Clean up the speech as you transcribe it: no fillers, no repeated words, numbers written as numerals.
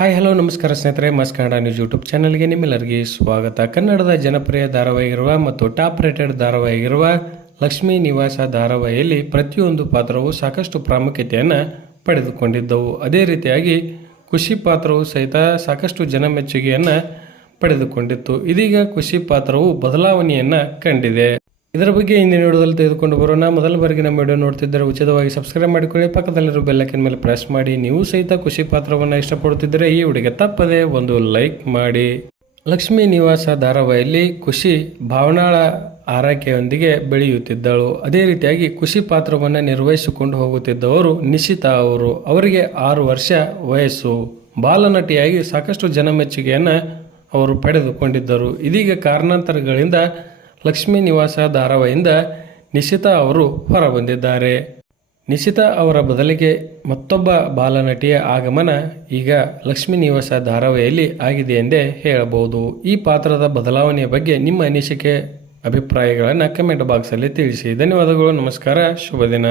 Hi hello ನಮಸ್ಕಾರ ಸ್ನೇಹಿತರೆ, ಮಸ್ ಕನ್ನಡ ನ್ಯೂಸ್ ಯೂಟ್ಯೂಬ್ ಚಾನಲ್ಗೆ ನಿಮ್ಮೆಲ್ಲರಿಗೆ ಸ್ವಾಗತ. ಕನ್ನಡದ ಜನಪ್ರಿಯ ಧಾರಾವಾಹಿಗಿರುವ ಮತ್ತು ಟಾಪ್ ರೇಟೆಡ್ ಧಾರಾವಾಹಿಗಿರುವ ಲಕ್ಷ್ಮೀ ನಿವಾಸ ಧಾರಾವಾಹಿಯಲ್ಲಿ ಪ್ರತಿಯೊಂದು ಪಾತ್ರವು ಸಾಕಷ್ಟು ಪ್ರಾಮುಖ್ಯತೆಯನ್ನು ಪಡೆದುಕೊಂಡಿದ್ದವು. ಅದೇ ರೀತಿಯಾಗಿ ಖುಷಿ ಪಾತ್ರವು ಸಹಿತ ಸಾಕಷ್ಟು ಜನಮೆಚ್ಚುಗೆಯನ್ನು ಪಡೆದುಕೊಂಡಿತ್ತು. ಇದೀಗ ಖುಷಿ ಪಾತ್ರವು ಬದಲಾವಣೆಯನ್ನು ಕಂಡಿದೆ. ಇದರ ಬಗ್ಗೆ ಇಂದಿನ ವಿಡಿಯೋದಲ್ಲಿ ತೆಗೆದುಕೊಂಡು ಬರೋಣ. ಮೊದಲ ಬಾರಿಗೆ ನಮ್ಮ ವಿಡಿಯೋ ನೋಡ್ತಿದ್ದರೆ ಉಚಿತವಾಗಿ ಸಬ್ಸ್ಕ್ರೈಬ್ ಮಾಡಿಕೊಳ್ಳಿ, ಪಕ್ಕದಲ್ಲಿರೋ ಬೆಲ್ಲೈಕನ್ ಮೇಲೆ ಪ್ರೆಸ್ ಮಾಡಿ. ನೀವು ಸಹಿತ ಖುಷಿ ಪಾತ್ರವನ್ನು ಇಷ್ಟಪಡುತ್ತಿದ್ದರೆ ಈ ವಿಡಿಯೋಗೆ ತಪ್ಪದೆ ಒಂದು ಲೈಕ್ ಮಾಡಿ. ಲಕ್ಷ್ಮೀ ನಿವಾಸ ಧಾರಾವಾಹಿಯಲ್ಲಿ ಖುಷಿ ಭಾವನಾಳ ಆರೈಕೆಯೊಂದಿಗೆ ಬೆಳೆಯುತ್ತಿದ್ದಳು. ಅದೇ ರೀತಿಯಾಗಿ ಖುಷಿ ಪಾತ್ರವನ್ನು ನಿರ್ವಹಿಸಿಕೊಂಡು ಹೋಗುತ್ತಿದ್ದವರು ನಿಶಿತಾ ಅವರು. ಅವರಿಗೆ 6 ವರ್ಷ ವಯಸ್ಸು. ಬಾಲನಟಿಯಾಗಿ ಸಾಕಷ್ಟು ಜನಮೆಚ್ಚುಗೆಯನ್ನು ಅವರು ಪಡೆದುಕೊಂಡಿದ್ದರು. ಇದೀಗ ಕಾರಣಾಂತರಗಳಿಂದ ಲಕ್ಷ್ಮೀ ನಿವಾಸ ಧಾರಾವಾಹಿಯಿಂದ ನಿಶಿತಾ ಅವರು ಹೊರಬಂದಿದ್ದಾರೆ. ನಿಶಿತಾ ಅವರ ಬದಲಿಗೆ ಮತ್ತೊಬ್ಬ ಬಾಲನಟಿಯ ಆಗಮನ ಈಗ ಲಕ್ಷ್ಮೀ ನಿವಾಸ ಧಾರಾವಾಹಿಯಲ್ಲಿ ಆಗಿದೆ ಎಂದೇ ಹೇಳಬಹುದು. ಈ ಪಾತ್ರದ ಬದಲಾವಣೆಯ ಬಗ್ಗೆ ನಿಮ್ಮ ಅನಿಸಿಕೆ ಅಭಿಪ್ರಾಯಗಳನ್ನು ಕಮೆಂಟ್ ಬಾಕ್ಸಲ್ಲಿ ತಿಳಿಸಿ. ಧನ್ಯವಾದಗಳು. ನಮಸ್ಕಾರ. ಶುಭ ದಿನ.